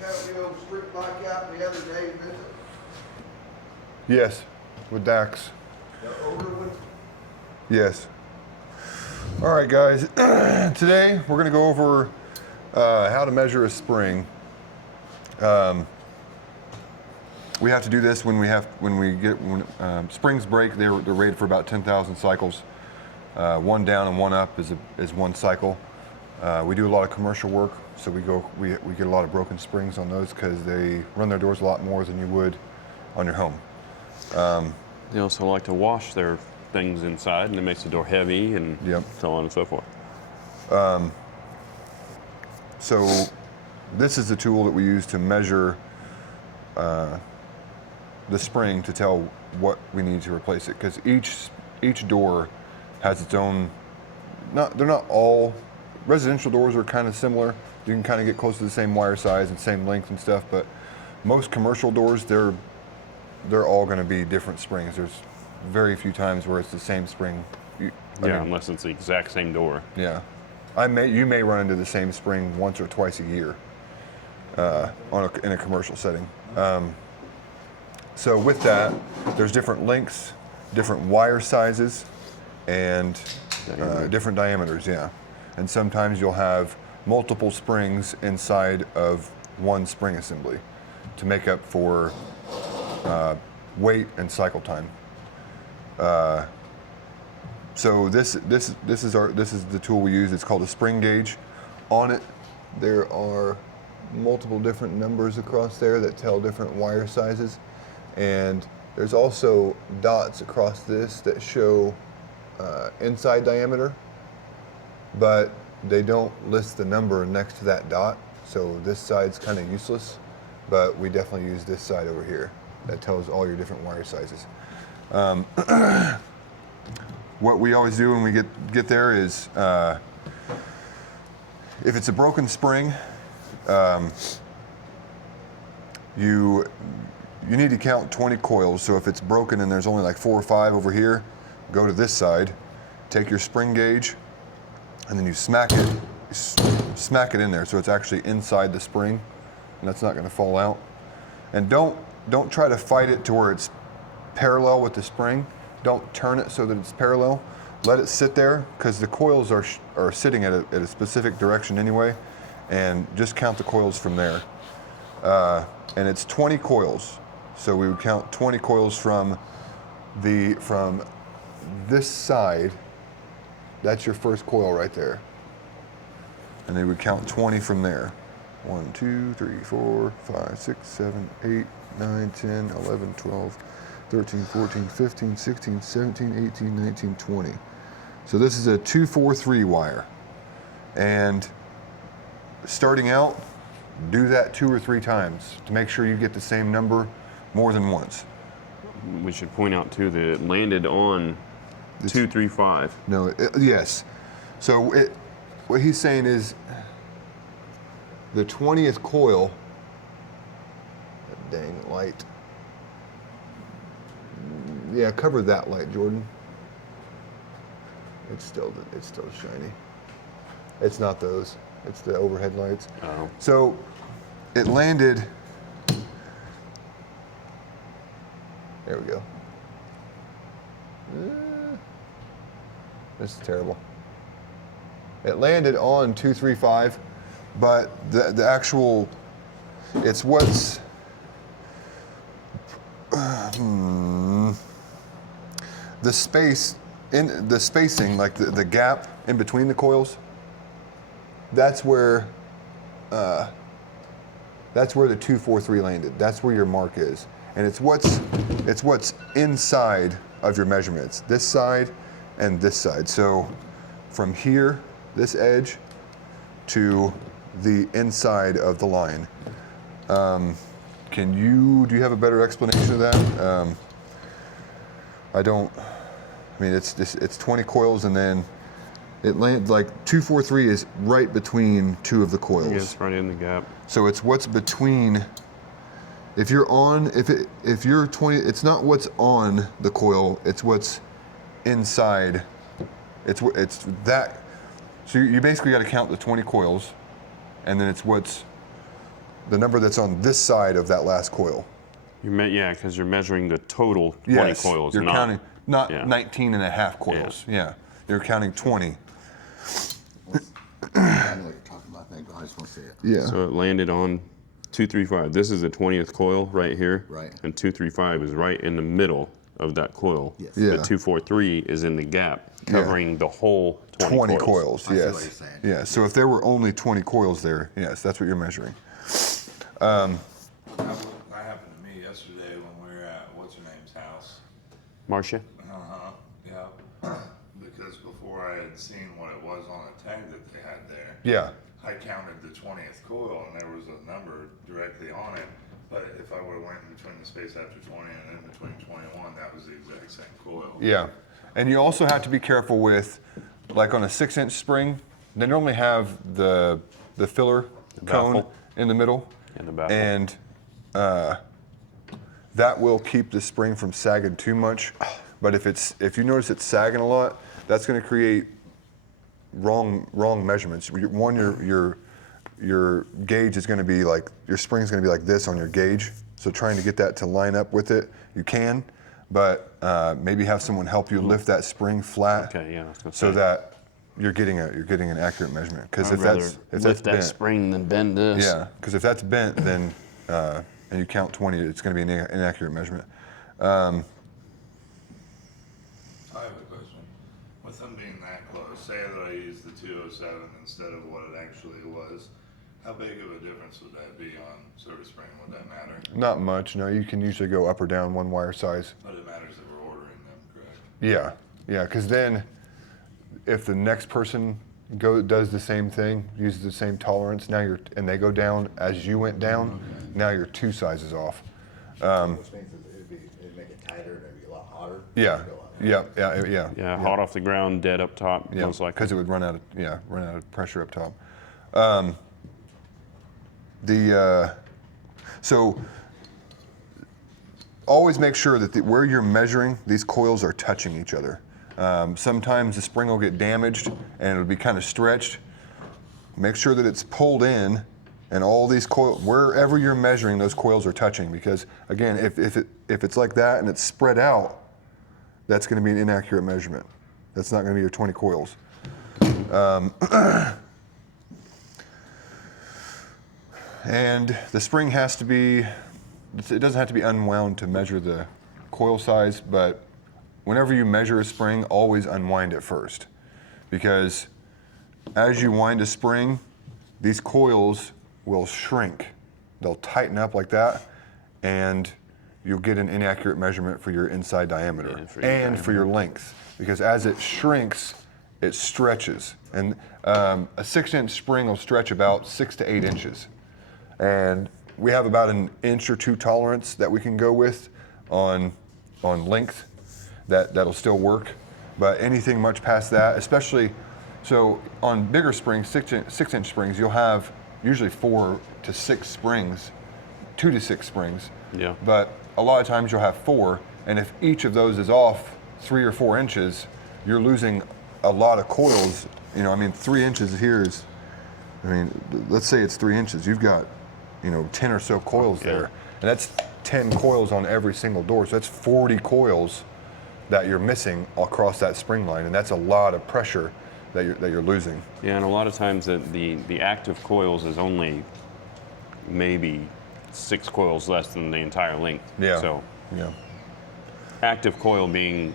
have the old street bike out the other day, didn't it? Yes, with Dax. The older one? Yes. All right, guys. Today we're going to go over how to measure a spring. We have to do this when springs break. They're rated for about 10,000 cycles. One down and one up is one cycle. We do a lot of commercial work, so we get a lot of broken springs on those because they run their doors a lot more than you would on your home. They also like to wash their things inside, and it makes the door heavy and so on and so forth. So this is the tool that we use to measure the spring to tell what we need to replace it, because each door has its own. They're not all residential doors are kind of similar. You can kind of get close to the same wire size and same length and stuff, but most commercial doors they're all going to be different springs. There's very few times where it's the same spring. Unless it's the exact same door. Yeah, you may run into the same spring once or twice a year in a commercial setting. So with that, there's different lengths, different wire sizes, and different diameters. Yeah, and sometimes you'll have multiple springs inside of one spring assembly to make up for weight and cycle time. So this is the tool we use. It's called a spring gauge. On it, there are multiple different numbers across there that tell different wire sizes, and there's also dots across this that show inside diameter, but they don't list the number next to that dot. So this side's kind of useless, but we definitely use this side over here that tells all your different wire sizes. What we always do when we get there is, if it's a broken spring, you need to count 20 coils. So if it's broken and there's only like 4 or 5 over here, go to this side, take your spring gauge, and then you smack it in there so it's actually inside the spring, and that's not going to fall out. And don't try to fight it to where it's parallel with the spring. Don't turn it so that it's parallel. Let it sit there, because the coils are sitting at a specific direction anyway, and just count the coils from there. And it's 20 coils. So we would count 20 coils from this side. That's your first coil right there. And they would count 20 from there. 1, 2, 3, 4, 5, 6, 7, 8, 9, 10, 11, 12, 13, 14, 15, 16, 17, 18, 19, 20. So this is a 243 wire. And starting out, do that 2 or 3 times to make sure you get the same number more than once. We should point out too that it landed on 235. No, yes. So what he's saying is the 20th coil, that dang light. Yeah, cover that light, Jordan. It's still shiny. It's not those. It's the overhead lights. Oh. So it landed. There we go. This is terrible. It landed on 235, but the actual, it's what's the spacing, like the gap in between the coils. That's where the 243 landed. That's where your mark is, and it's what's inside of your measurements. This side and this side. So from here, this edge, to the inside of the line. Do you have a better explanation of that? I don't. I mean, it's 20 coils, and then it lands like 243 is right between 2 of the coils. Yes, right in the gap. So it's what's between. If you're 20, it's not what's on the coil. It's what's inside. It's that. So you basically got to count the 20 coils, and then it's what's the number that's on this side of that last coil. Yeah, because you're measuring the total 20 coils. You're counting, not yeah. 19 and a half coils. Yeah. You're counting 20. I know what you're talking about, I think, I just want to see it. Yeah. So it landed on 235. This is the 20th coil right here. Right. And 235 is right in the middle of that coil. Yes. Yeah. But 243 is in the gap, covering the whole 20 coils. I see Yes. what you're saying. Yeah. So if there were only 20 coils there, yes, that's what you're measuring. That happened to me yesterday when we were at what's-her-name's house. Marcia? Yeah. Because before I had seen what it was on the tag that they had there, Yeah. I counted the 20th coil and there was a number directly on it. But if I would have went in between the space after 20 and in between 21, that was the exact same coil. Yeah. And you also have to be careful with, like on a 6-inch spring, they normally have the filler cone baffle. in the middle. In the baffle. And that will keep the spring from sagging too much. But if you notice it's sagging a lot, that's going to create wrong measurements. Your gauge is going to be like, your spring is going to be like this on your gauge. So trying to get that to line up with it, you can, but maybe have someone help you lift that spring flat. Okay, yeah. I was gonna So say. that you're getting an accurate measurement. Because I'd if rather that's lift that bent, spring than bend this. yeah. Because if that's bent, then and you count 20, it's going to be an inaccurate measurement. I have a question. With them being that close, say that I used the 207 instead of what it actually was, how big of a difference would that be on service spring? Would that matter? Not much. No, you can usually go up or down one wire size. But it matters if we're ordering them, correct? Yeah, yeah. Because then, if the next person does the same thing, uses the same tolerance, and they go down as you went down, now you're 2 sizes off. Which means it'd make it tighter, it'd be a lot hotter. Yeah, yeah. Yeah, hot off the ground, dead up top, Yeah, most likely. because it would run out of pressure up top. So always make sure that where you're measuring, these coils are touching each other. Sometimes the spring will get damaged and it'll be kind of stretched. Make sure that it's pulled in and all these coils, wherever you're measuring, those coils are touching, because again, if it's like that and it's spread out, that's going to be an inaccurate measurement. That's not going to be your 20 coils. And the spring has to be, it doesn't have to be unwound to measure the coil size, but whenever you measure a spring, always unwind it first. Because as you wind a spring, these coils will shrink. They'll tighten up like that, and you'll get an inaccurate measurement for your inside diameter and for your length. Because as it shrinks, it stretches. And a 6-inch spring will stretch about 6 to 8 inches. And we have about an inch or 2 tolerance that we can go with on length. That'll still work. But anything much past that, especially, so on bigger springs, 6-inch springs, you'll have usually 4 to 6 springs, 2 to 6 springs. Yeah. But a lot of times you'll have 4, and if each of those is off 3 or 4 inches, you're losing a lot of coils. 3 inches here is, let's say it's 3 inches. You've got, 10 or so coils there, and that's 10 coils on every single door. So that's 40 coils that you're missing across that spring line, and that's a lot of pressure that you're losing. Yeah, and a lot of times the active coils is only maybe 6 coils less than the entire length. Yeah. So Yeah. active coil being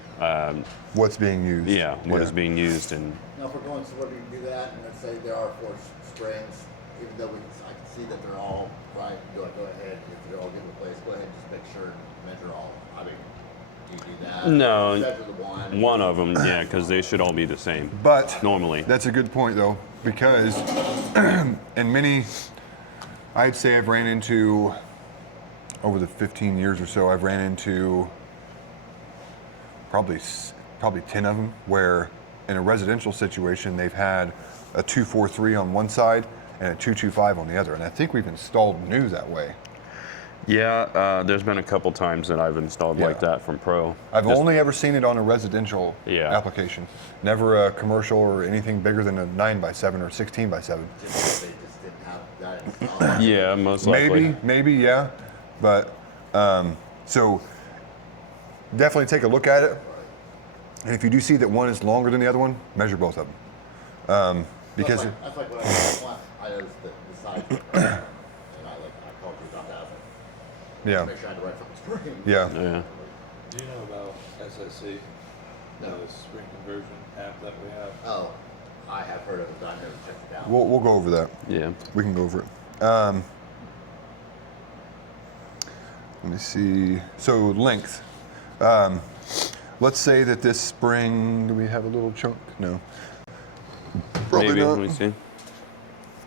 What's being used? what is being used, and Now, if we're going to where we can do that, and let's say there are 4 springs, even though I can see that they're all right, go ahead, if they're all getting replaced, go ahead and just make sure, measure all. Do you do that? No, Measure the one of them, yeah, because they should all be the same. But normally, that's a good point, though, because in many, I'd say I've ran into, over the 15 years or so, I've ran into probably 10 of them where in a residential situation they've had a 243 on one side and a 225 on the other, and I think we've installed new that way. yeah. There's been a couple times that I've installed like Yeah. that from Pro. I've only ever seen it on a residential Yeah. application, never a commercial or anything bigger than a 9x7 or 16x7. They just didn't have that installed? Yeah, most likely. Maybe, yeah. But so definitely take a look at it. And if you do see that one is longer than the other one, measure both of them. Because that's like what I want. I noticed the size, and I called you about that. yeah, Make sure I had the right fucking spring. yeah. Yeah. Do you know about SSC? No. The spring conversion app that we have? Oh, I have heard of it, but I never checked it out. We'll go over that. Yeah. We can go over it. Let me see. So length. Let's say that this spring, do we have a little chunk? No. Probably Maybe. not. Let me see.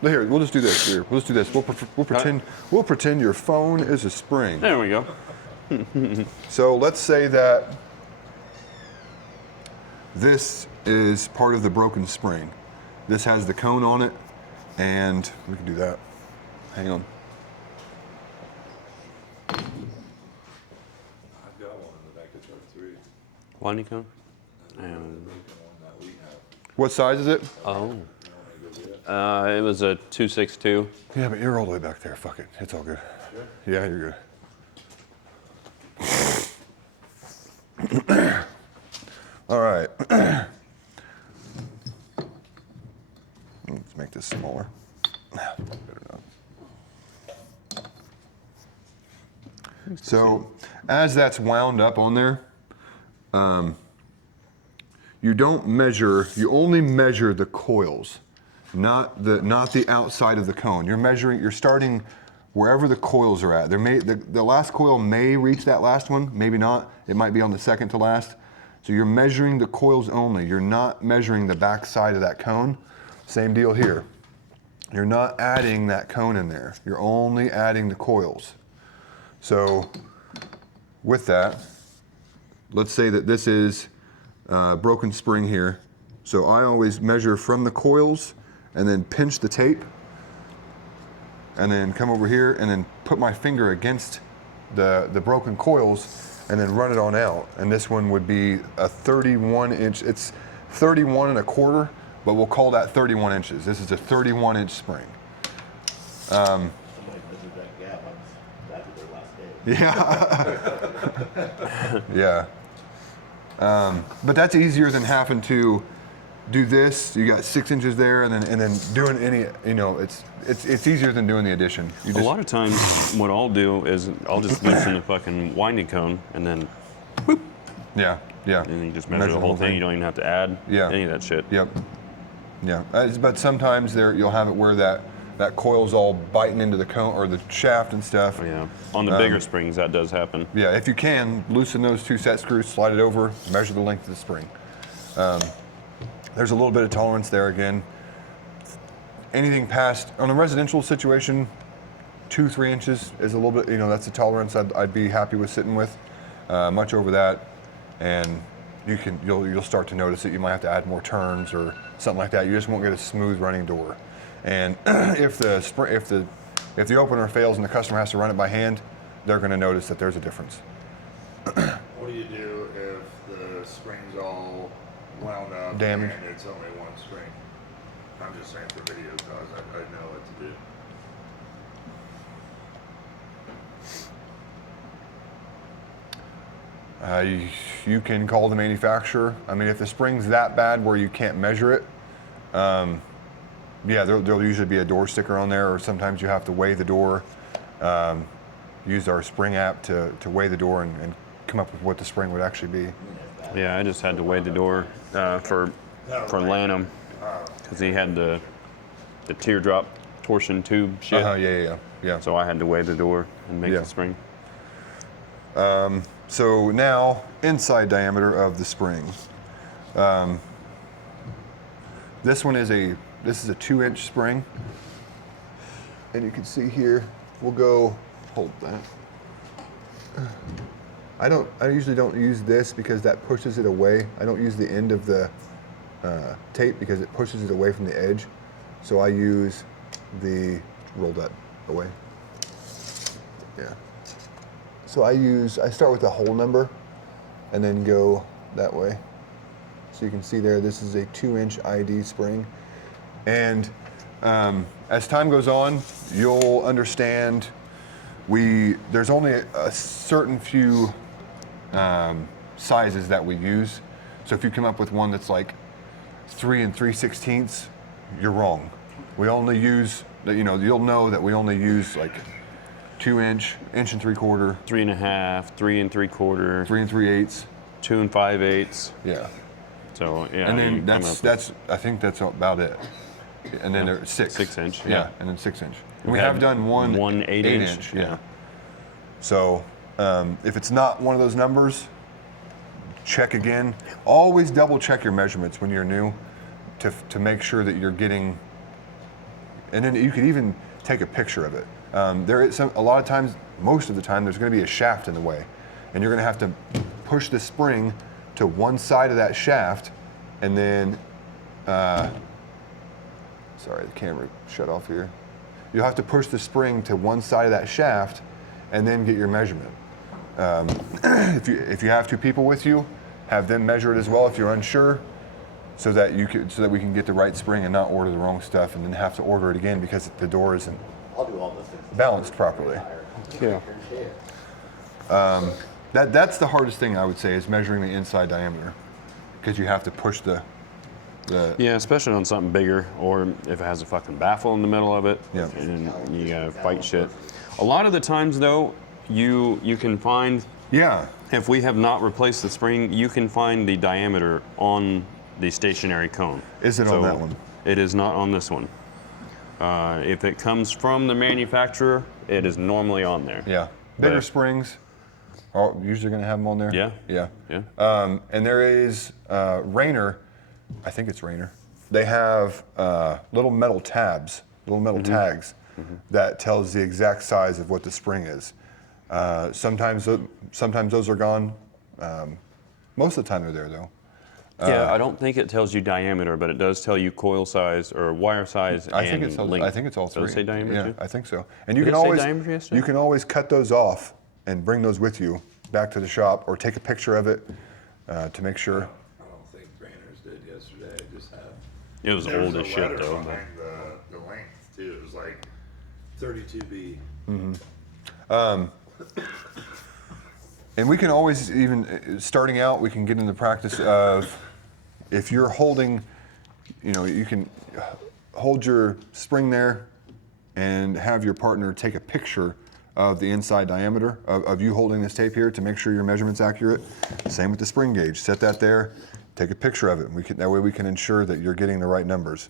Here, we'll just do this. Here, we'll just do this. We'll pretend your phone is a spring. There we go. So let's say that this is part of the broken spring. This has the cone on it, and we can do that. Hang on. I've got one in the back of truck 3. Winding cone? The broken one that we have. What size is it? Oh. You want to go get it? It was a 262. Yeah, but you're all the way back there. Fuck it. It's all good. Sure. Yeah, you're good. All right. Let's make this smaller. Better not. So, as that's wound up on there, you don't measure. You only measure the coils, not the outside of the cone. You're measuring. You're starting wherever the coils are at. The last coil may reach that last one, maybe not. It might be on the second to last. So you're measuring the coils only. You're not measuring the back side of that cone. Same deal here. You're not adding that cone in there. You're only adding the coils. So with that, let's say that this is broken spring here. So I always measure from the coils and then pinch the tape and then come over here and then put my finger against the broken coils and then run it on out. And this one would be a 31 inch, it's 31 and a quarter, but we'll call that 31 inches. This is a 31 inch spring. Somebody measured that gap. I was back at their last day. Yeah. Yeah. But that's easier than having to do this. You got 6 inches there, and then doing any. It's easier than doing the addition. You A just, lot of times, what I'll do is I'll just loosen the fucking winding cone and then Yeah. Yeah. and then you just measure the whole thing. You don't even have to add any of that shit. Yep. Yeah. But sometimes you'll have it where that coil's all biting into the cone or the shaft and stuff. Yeah. On the bigger springs, that does happen. Yeah, if you can, loosen those 2 set screws, slide it over, measure the length of the spring. There's a little bit of tolerance there again. Anything past, on a residential situation, 2-3 inches is a little bit, that's a tolerance I'd be happy with sitting with. Much over that, and you'll start to notice that you might have to add more turns or something like that. You just won't get a smooth running door. And if the opener fails and the customer has to run it by hand, they're going to notice that there's a difference. What do you do if the spring's all wound up Damaged. and it's only one spring? I'm just saying for video cause I know what to do. You can call the manufacturer. I mean, if the spring's that bad where you can't measure it, yeah, there'll usually be a door sticker on there, or sometimes you have to weigh the door. Use our spring app to weigh the door and come up with what the spring would actually be. Yeah, I just had to weigh the door for Lanham because he had the teardrop torsion tube shit. Yeah. So I had to weigh the door and make the spring. So now, inside diameter of the spring. This is a 2-inch spring, and you can see here. We'll go hold that. I usually don't use this because that pushes it away. I don't use the end of the tape because it pushes it away from the edge. So I use roll that away. Yeah. So I start with a hole number and then go that way. So you can see there, this is a 2-inch ID spring. And as time goes on, you'll understand there's only a certain few sizes that we use. So if you come up with one that's like 3 3/16, you're wrong. We only use, you'll know that we only use like 2 inch, 1 3/4, 3.5, 3 3/4, 3 3/8. 2 5/8. Yeah. So yeah. And you then come up that's I think that's about it. And then there's 6. 6 inch, Yeah. yeah. And then 6 inch. And we had have done one 8 inch, Yeah. yeah. So if it's not one of those numbers, check again. Always double check your measurements when you're new to make sure that you're getting. And then you could even take a picture of it. There is a lot of times, most of the time, there's going to be a shaft in the way, and you're going to have to push the spring to one side of that shaft, and then. Sorry, the camera shut off here. You'll have to push the spring to one side of that shaft, and then get your measurement. If you have 2 people with you, have them measure it as well if you're unsure, so that we can get the right spring and not order the wrong stuff, and then have to order it again because the door isn't I'll do all those things. balanced properly. Yeah. That's the hardest thing I would say is measuring the inside diameter, because you have to push the. Yeah, especially on something bigger, or if it has a fucking baffle in the middle of it, Yeah. and you gotta fight shit. A lot of the times, though, you can find, Yeah. if we have not replaced the spring, you can find the diameter on the stationary cone. Is it on that one? It is not on this one. If it comes from the manufacturer, it is normally on there. Yeah. Bigger But- springs are usually going to have them on there. Yeah. Yeah. Yeah. And there is Rainer, I think it's Rainer. They have little metal tabs, little metal tags that tells the exact size of what the spring is. Sometimes those are gone. Most of the time they're there though. Yeah, I don't think it tells you diameter, but it does tell you coil size or wire size I and think it's length. I think it's all 3. Does it say diameter Yeah, too? I think so. And you Did can it say always diameter yesterday? you can always cut those off and bring those with you back to the shop, or take a picture of it to make sure. I don't think Brainers did yesterday. I just have It was There old was as a shit letter though. But behind the length too. It was like 32B. And we can always, even starting out, we can get in the practice of, if you're holding, you can hold your spring there and have your partner take a picture of the inside diameter of you holding this tape here to make sure your measurement's accurate. Same with the spring gauge. Set that there, take a picture of it. That way we can ensure that you're getting the right numbers.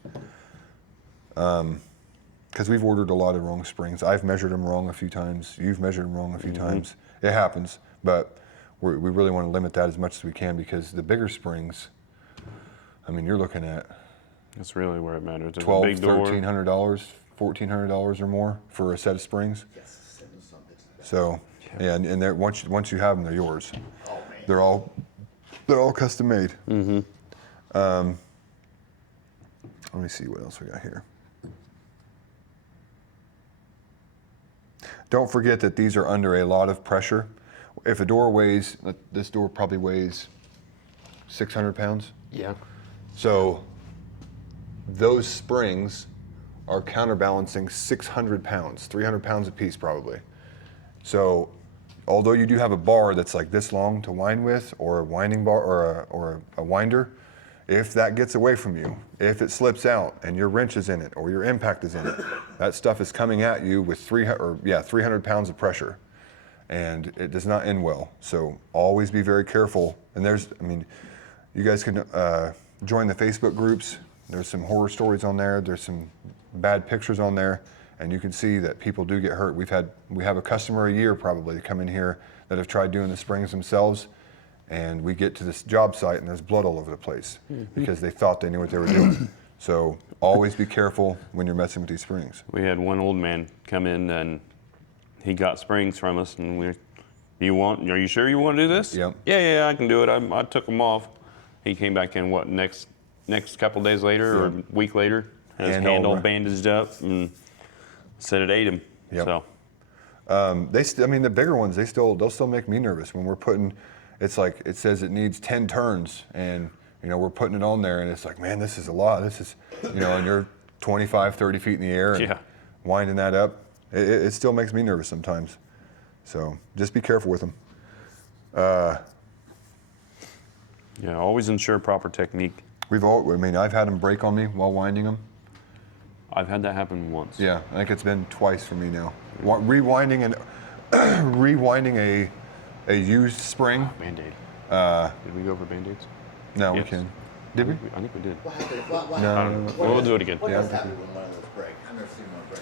Because we've ordered a lot of wrong springs. I've measured them wrong a few times. You've measured them wrong a few times. It happens, but we really want to limit that as much as we can, because the bigger springs, I mean, you're looking at that's really where it matters. It's a $1,200, big door. $1,300, $1,400 or more for a set of springs. Yes, send us something. So, yeah, and they're, once you have them, they're yours. Oh, man. They're all custom made. Let me see what else we got here. Don't forget that these are under a lot of pressure. If a door weighs, this door probably weighs 600 pounds. Yeah. So those springs are counterbalancing 600 pounds, 300 pounds a piece probably. So although you do have a bar that's like this long to wind with, or a winding bar, or a winder, if that gets away from you, if it slips out and your wrench is in it or your impact is in it, that stuff is coming at you with 300 pounds of pressure, and it does not end well. So always be very careful. And you guys can join the Facebook groups. There's some horror stories on there. There's some bad pictures on there, and you can see that people do get hurt. We have a customer a year probably come in here that have tried doing the springs themselves, and we get to this job site and there's blood all over the place because they thought they knew what they were doing. So always be careful when you're messing with these springs. We had one old man come in and he got springs from us, and are you sure you want to do this? Yep. Yeah, I can do it. I took them off. He came back in next couple days later or a week later, had his Hand hand all over. bandaged up, and said it ate him. Yep. So The bigger ones, they'll still make me nervous when we're putting. It's like it says it needs 10 turns, and we're putting it on there, and it's like, man, this is a lot. This is, and you're 25, 30 feet in the air and Yeah. winding that up, it still makes me nervous sometimes. So just be careful with them. Yeah, always ensure proper technique. I've had them break on me while winding them. I've had that happen once. Yeah, I think it's been twice for me now. Rewinding rewinding a used spring. Band-Aid. Did we go over Band-Aids? No, Yes. we can. Did we? I think we did. What happened? What No, happened? no, no. We'll do it again. What Yeah, does I happen when one of those break? I've never seen one break.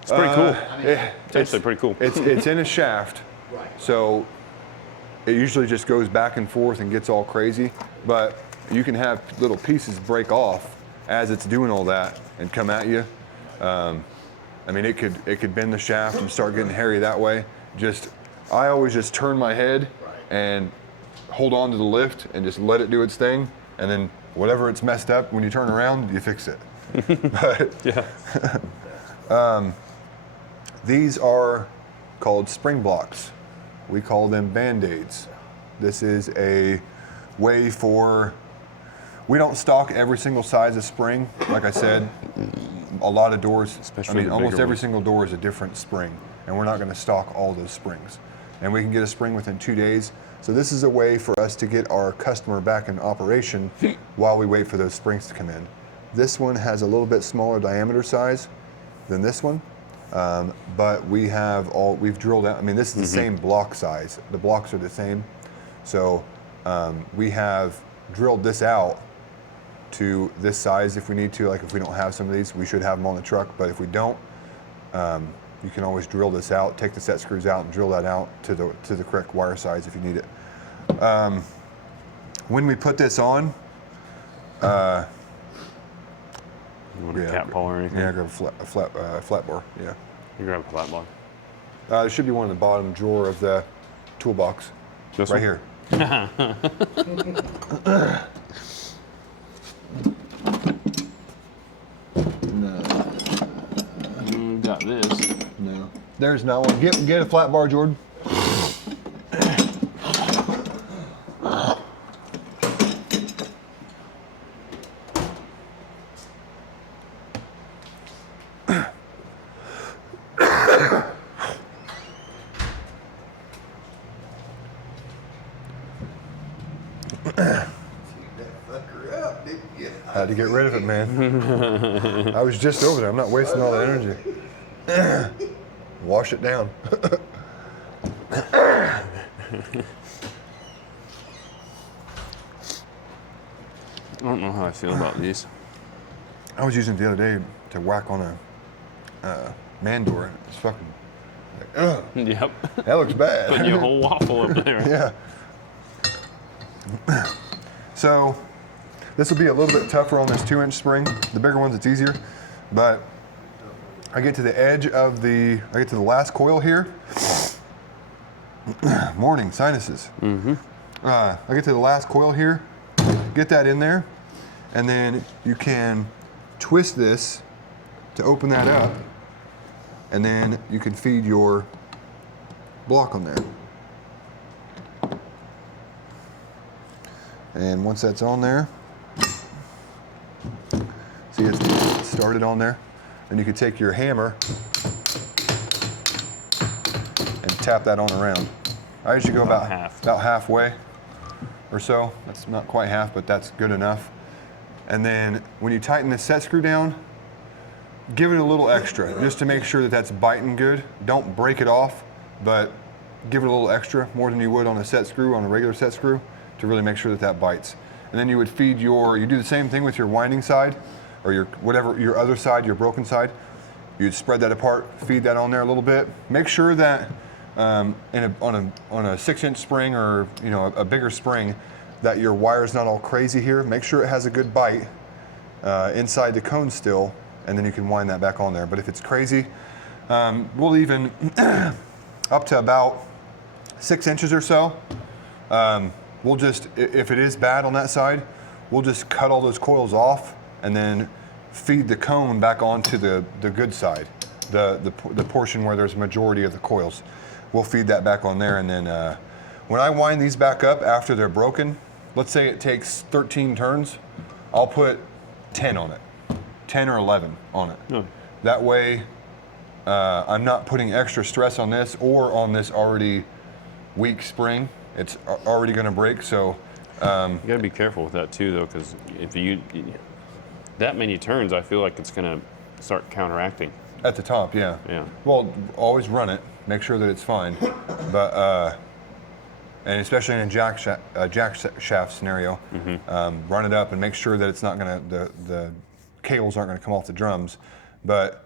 It's pretty cool. I mean, It's actually pretty cool. It's in a shaft, Right. so it usually just goes back and forth and gets all crazy. But you can have little pieces break off as it's doing all that and come at you. I mean, it could bend the shaft and start getting hairy that way. I always just turn my head and hold on to the lift and just let it do its thing, and then whatever it's messed up, when you turn around, you fix it. But Yeah. these are called spring blocks. We call them Band-Aids. This is a way we don't stock every single size of spring. Like I said, a lot of doors, Especially the almost bigger every ones. single door is a different spring, and we're not going to stock all those springs. And we can get a spring within 2 days. So this is a way for us to get our customer back in operation while we wait for those springs to come in. This one has a little bit smaller diameter size than this one, but we've drilled out. I mean, this is the same block size. The blocks are the same. So we have drilled this out to this size if we need to. Like if we don't have some of these, we should have them on the truck. But if we don't, you can always drill this out, take the set screws out and drill that out to the correct wire size if you need it. When we put this on, You want a cat paw or anything? Yeah, grab a flat bar. Yeah. You grab a flat bar. There should be one in the bottom drawer of the toolbox. This Right one? here. Got this. No. There's not one. Get a flat bar, Jordan. Had to get rid of it, man. I was just over there. I'm not wasting all the energy. Wash it down. I don't know how I feel about these. I was using it the other day to whack on a man door. It's fucking like, ugh, Yep. that looks bad. Putting you a whole waffle up there. Yeah. So this will be a little bit tougher on this 2-inch spring. The bigger ones, it's easier. But I get to the edge of I get to the last coil here. Morning, sinuses. I get to the last coil here, get that in there, and then you can twist this to open that up, and then you can feed your block on there. And once that's on there, see it's started on there, and you can take your hammer and tap that on around. I usually go about halfway or so. That's not quite half, but that's good enough. And then when you tighten the set screw down, give it a little extra just to make sure that that's biting good. Don't break it off, but give it a little extra, more than you would on a set screw, on a regular set screw, to really make sure that that bites. And then you would feed you do the same thing with your winding side, or your other side, your broken side. You'd spread that apart, feed that on there a little bit. Make sure that on a 6-inch spring, or a bigger spring, that your wire's not all crazy here. Make sure it has a good bite inside the cone still, and then you can wind that back on there. But if it's crazy, we'll even up to about 6 inches or so. We'll just, if it is bad on that side, we'll just cut all those coils off and then feed the cone back onto the good side, the portion where there's a majority of the coils. We'll feed that back on there, and then when I wind these back up after they're broken, let's say it takes 13 turns, I'll put 10 on it. 10 or 11 on it. No. That way, I'm not putting extra stress on this or on this already weak spring. It's already going to break, so. You gotta be careful with that too, though, because if you that many turns, I feel like it's gonna start counteracting. At the top, yeah. Yeah. Well, always run it. Make sure that it's fine. But and especially in a jack shaft scenario, run it up and make sure that it's not gonna the cables aren't gonna come off the drums. But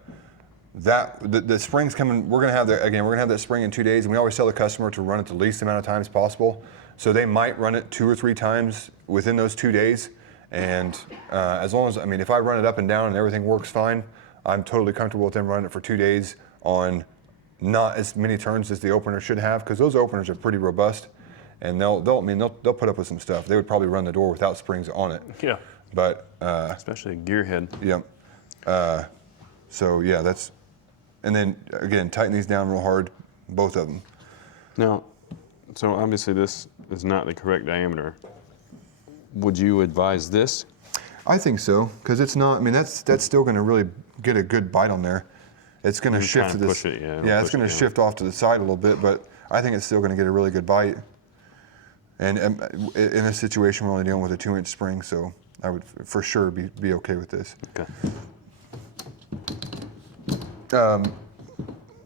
the spring's coming. We're gonna have that spring in 2 days, and we always tell the customer to run it the least amount of times possible. So they might run it 2 or 3 times within those 2 days. And as long as, I mean, if I run it up and down and everything works fine, I'm totally comfortable with them running it for 2 days on not as many turns as the opener should have, because those openers are pretty robust, and they'll put up with some stuff. They would probably run the door without springs on it. Yeah. But Especially a gearhead. yeah. So yeah, that's, and then again, tighten these down real hard, both of them. Now, so obviously this is not the correct diameter. Would you advise this? I think so, because it's not. I mean, that's still going to really get a good bite on there. It's going to You shift to kinda this. push it, yeah, it'll Yeah, it's push going it to down. shift off to the side a little bit, but I think it's still going to get a really good bite. And in a situation, we're only dealing with a 2-inch spring, so I would for sure be okay with this. Okay.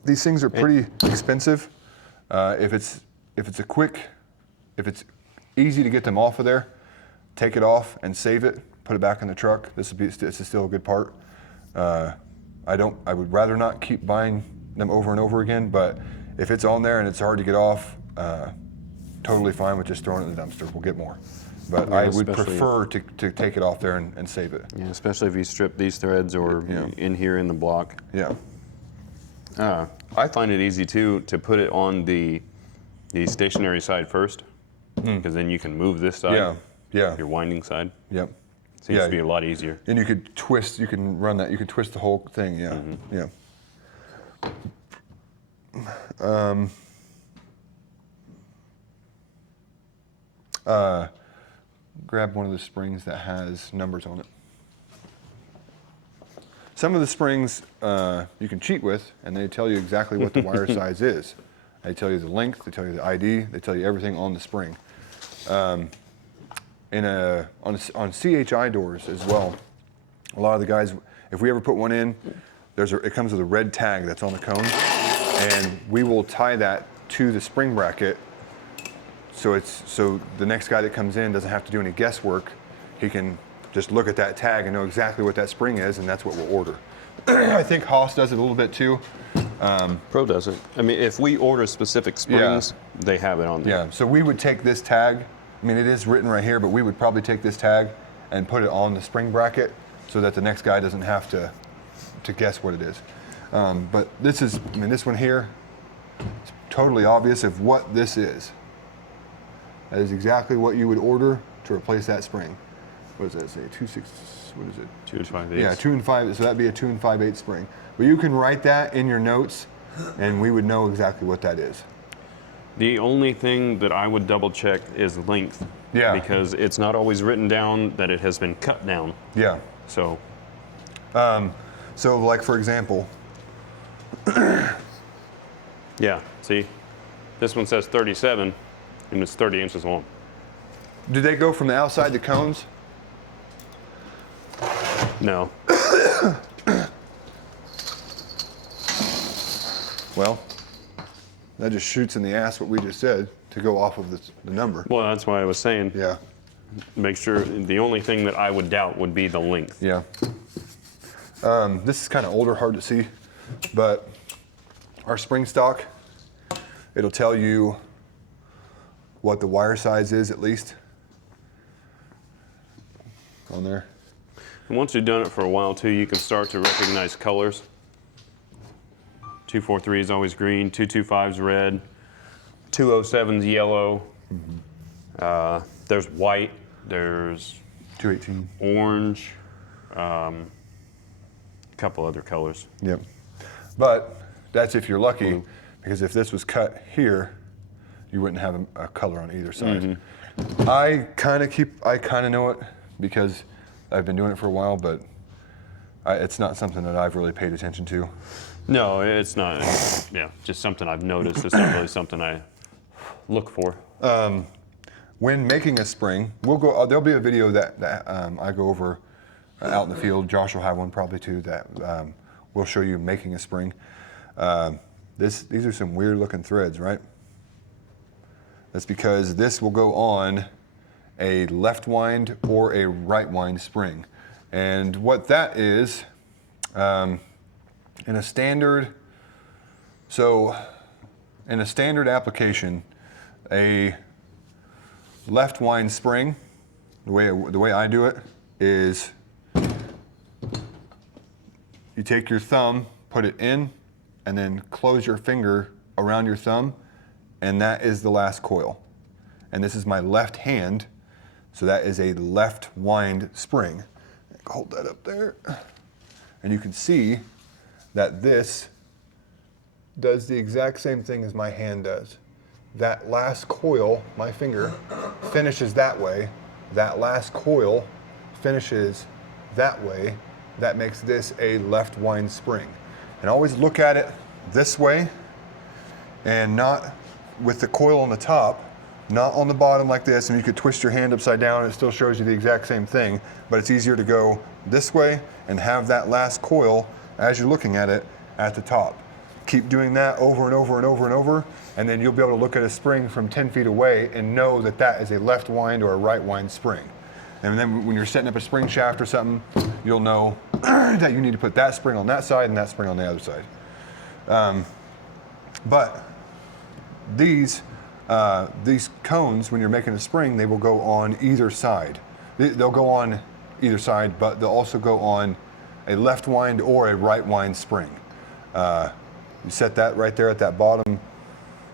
These things are pretty expensive. If it's easy to get them off of there, take it off and save it. Put it back in the truck. This is still a good part. I would rather not keep buying them over and over again. But if it's on there and it's hard to get off, totally fine with just throwing it in the dumpster. We'll get more. But Yeah, I would especially prefer to take it off there and save it. Yeah, especially if you strip these threads or Yeah. in here in the block. Yeah. I find it easy too to put it on the stationary side first, because then you can move this side. Yeah. Yeah. Your winding side. Yep. Seems to be a lot easier. And you could twist. You can run that. You could twist the whole thing. Yeah. Yeah. Grab one of the springs that has numbers on it. Some of the springs you can cheat with, and they tell you exactly what the wire size is. They tell you the length, they tell you the ID, they tell you everything on the spring. On CHI doors as well, a lot of the guys, if we ever put one in, it comes with a red tag that's on the cone, and we will tie that to the spring bracket. So the next guy that comes in doesn't have to do any guesswork. He can just look at that tag and know exactly what that spring is, and that's what we'll order. I think Haas does it a little bit too. Pro does it. I mean, if we order specific springs, they have it on there. Yeah, so we would take this tag. I mean, it is written right here, but we would probably take this tag and put it on the spring bracket so that the next guy doesn't have to guess what it is. But this is, I mean, this one here, it's totally obvious of what this is. That is exactly what you would order to replace that spring. What does that say? 2.6, what is it? 2 5/8. Yeah, 2 5, so that'd be a 2 5/8 spring. But you can write that in your notes, and we would know exactly what that is. The only thing that I would double check is length. Yeah. Because it's not always written down that it has been cut down. Yeah. So, So like for example, yeah, see, this one says 37, and it's 30 inches long. do they go from the outside to cones? No. Well, that just shoots in the ass what we just said to go off of the number. Well, that's why I was saying, Yeah. make sure, the only thing that I would doubt would be the length. Yeah. This is kind of older, hard to see, but our spring stock, it'll tell you what the wire size is at least on there. And once you've done it for a while too, you can start to recognize colors. 243 is always green, 225 is red, 207 is yellow. There's white, there's 218. orange, a couple other colors. Yep. But that's if you're lucky, because if this was cut here, you wouldn't have a color on either side. I kind of know it because I've been doing it for a while, but It's not something that I've really paid attention to. No, it's not. Yeah, just something I've noticed. It's not really something I look for. When making a spring, we'll go. There'll be a video that I go over out in the field. Josh will have one probably too that will show you making a spring. These are some weird looking threads, right? That's because this will go on a left wind or a right wind spring. And what that is, in a standard application, a left wind spring, the way I do it is you take your thumb, put it in, and then close your finger around your thumb, and that is the last coil. And this is my left hand, so that is a left wind spring. Hold that up there. And you can see that this does the exact same thing as my hand does. That last coil, my finger, finishes that way. That last coil finishes that way. That makes this a left wind spring. And always look at it this way and not with the coil on the top, not on the bottom like this. And you could twist your hand upside down and it still shows you the exact same thing, but it's easier to go this way and have that last coil as you're looking at it at the top. Keep doing that over and over and over and over, and then you'll be able to look at a spring from 10 feet away and know that that is a left wind or a right wind spring. And then when you're setting up a spring shaft or something, you'll know that you need to put that spring on that side and that spring on the other side. But these cones, when you're making a spring, they will go on either side. They'll go on either side, but they'll also go on a left wind or a right wind spring. You set that right there at that bottom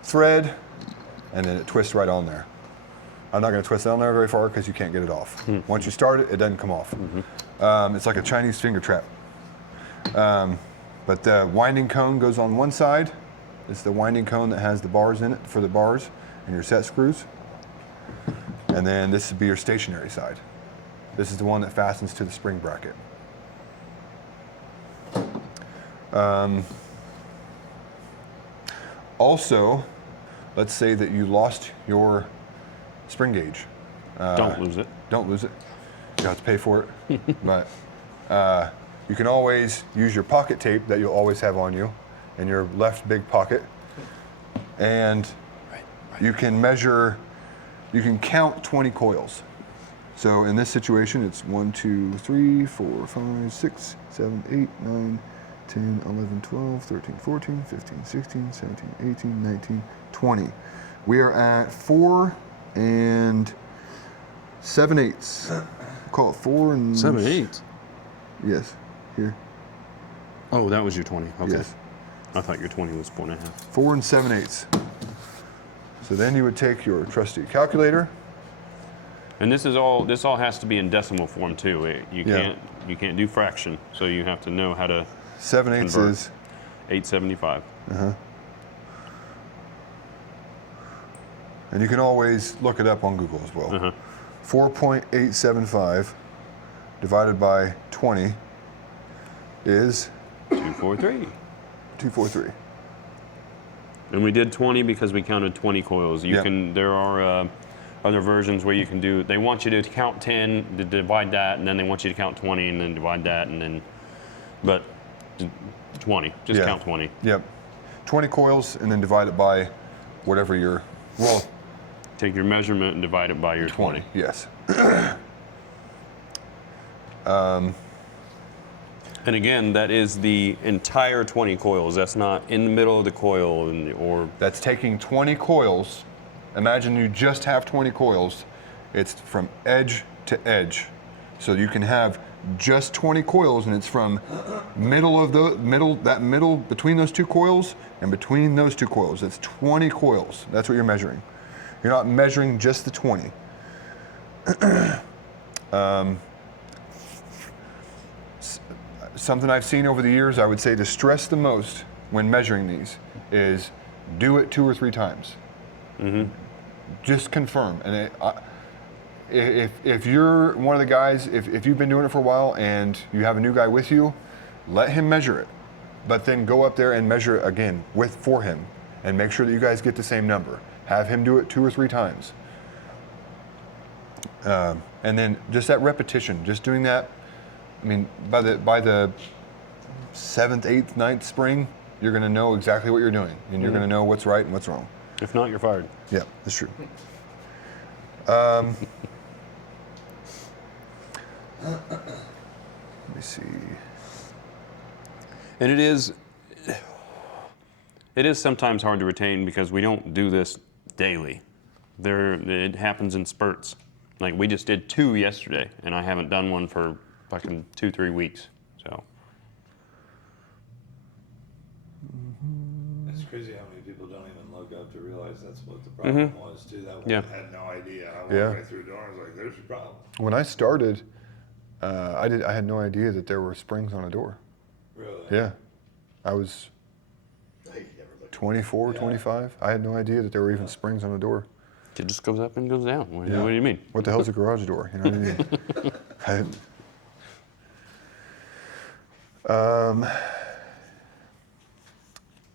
thread, and then it twists right on there. I'm not going to twist it on there very far because you can't get it off. Once you start it, it doesn't come off. It's like a Chinese finger trap. But the winding cone goes on one side. It's the winding cone that has the bars in it for the bars and your set screws. And then this would be your stationary side. This is the one that fastens to the spring bracket. Also, let's say that you lost your spring gauge. Don't lose it. Don't lose it. You have to pay for it. But you can always use your pocket tape that you'll always have on you in your left big pocket. And you can measure, you can count 20 coils. So in this situation, it's 1, 2, 3, 4, 5, 6, 7, 8, 9, 10, 11, 12, 13, 14, 15, 16, 17, 18, 19, 20. We are at 4 and 7/8. Call it 4 and 7/8. Yes, here. Oh, that was your 20. Okay. Yes. I thought your 20 was 4.5. 4 and 7/8. So then you would take your trusty calculator. And this all has to be in decimal form too. You can't do fraction, so you have to know how to 7/8 convert. is 875. And you can always look it up on Google as well. 4.875 divided by 20 is 243. 243. And we did 20 because we counted 20 coils. There are other versions where you can do. They want you to count 10, to divide that, and then they want you to count 20 and then divide that, and then. But 20. Just count 20. Yep. 20 coils and then divide it by whatever your Take your measurement and divide it by your 20. Yes. And again, that is the entire 20 coils. That's not in the middle of the coil or. That's taking 20 coils. Imagine you just have 20 coils. It's from edge to edge. So you can have just 20 coils, and it's from that middle between those two coils and between those two coils. It's 20 coils. That's what you're measuring. You're not measuring just the 20. Something I've seen over the years, I would say to stress the most when measuring these is do it 2 or 3 times. Just confirm. And if you're one of the guys, if you've been doing it for a while and you have a new guy with you, let him measure it, but then go up there and measure it again for him, and make sure that you guys get the same number. Have him do it 2 or 3 times. And then just that repetition, just doing that. I mean, by the 7th, 8th, 9th spring, you're going to know exactly what you're doing, and you're going to know what's right and what's wrong. If not, you're fired. Yeah, that's true. Let me see. And it is sometimes hard to retain because we don't do this daily. It happens in spurts. Like we just did 2 yesterday, and I haven't done one for fucking 2-3 weeks. So It's crazy how many people don't even look up to realize that's what the problem was too. That yeah, I had no idea. I walked Yeah. right through the door. I was like, "There's your problem." When I started, I had no idea that there were springs on a door. really. Yeah, I was Hey, you never look. 24, 25. I had no idea that there were even springs on a door. it just goes up and goes down. What Yeah. do you mean? What the hell's a garage door? You know what I mean?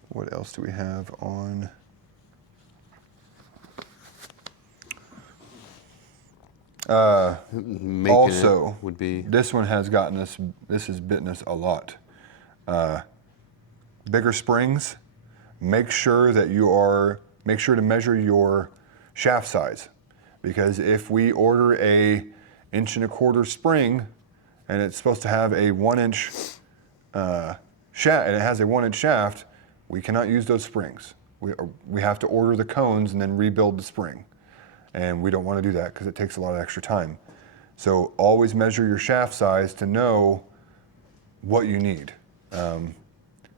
What else do we have on? Making Also, it would be this one has gotten us. This has bitten us a lot. Bigger springs. Make sure to measure your shaft size, because if we order a 1.25 inch spring, and it's supposed to have a 1 inch shaft, and it has a 1 inch shaft, we cannot use those springs. We have to order the cones and then rebuild the spring, and we don't want to do that because it takes a lot of extra time. So always measure your shaft size to know what you need.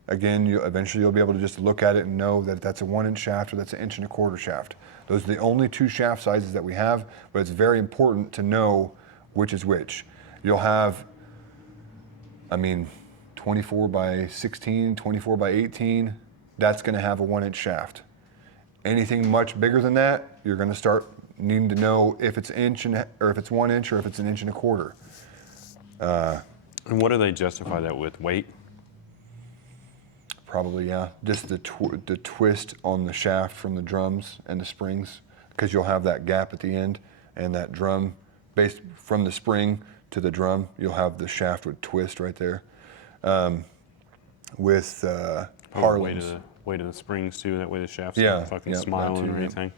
Again, eventually you'll be able to just look at it and know that that's a 1 inch shaft or that's an 1.25 inch shaft. Those are the only 2 shaft sizes that we have, but it's very important to know which is which. You'll have, 24 by 16, 24 by 18, that's going to have a 1 inch shaft. Anything much bigger than that, you're going to start needing to know if it's or if it's 1 inch or if it's an 1.25 inch. And what do they justify that with? Weight? Probably, yeah. Just the twist on the shaft from the drums and the springs, because you'll have that gap at the end, and that drum, based from the spring to the drum, you'll have the shaft would twist right there. With Harlan's. Weight of the springs too. That way the shaft's Yeah, not fucking yeah, that smiling too, or yeah. anything.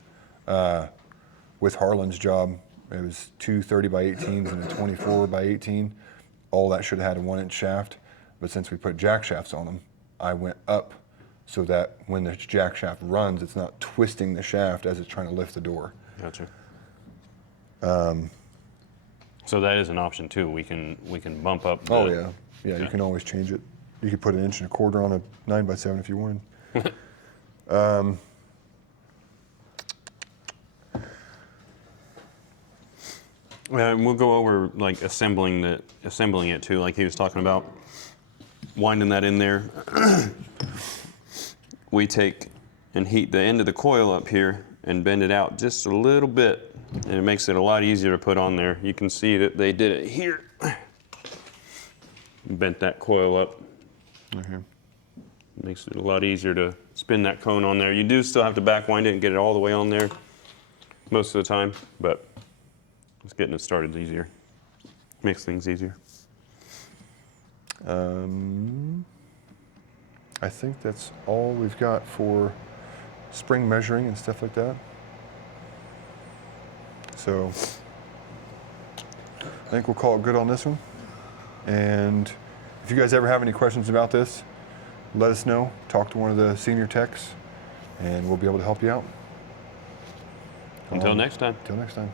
With Harlan's job, it was 2 30 by 18s and a 24 by 18. All that should have had a 1 inch shaft, but since we put jack shafts on them, I went up so that when the jack shaft runs, it's not twisting the shaft as it's trying to lift the door. Gotcha. So that is an option too. We can bump up. Oh yeah, you can always change it. You could put an 1.25 inch on a 9x7 if you wanted. And we'll go over like assembling it too, like he was talking about, winding that in there. We take and heat the end of the coil up here and bend it out just a little bit, and it makes it a lot easier to put on there. You can see that they did it here. Bent that coil up. Makes it a lot easier to spin that cone on there. You do still have to back wind it and get it all the way on there most of the time, but it's getting it started easier. Makes things easier. I think that's all we've got for spring measuring and stuff like that. So I think we'll call it good on this one. And if you guys ever have any questions about this, let us know. Talk to one of the senior techs, and we'll be able to help you out. Until next time. Until next time.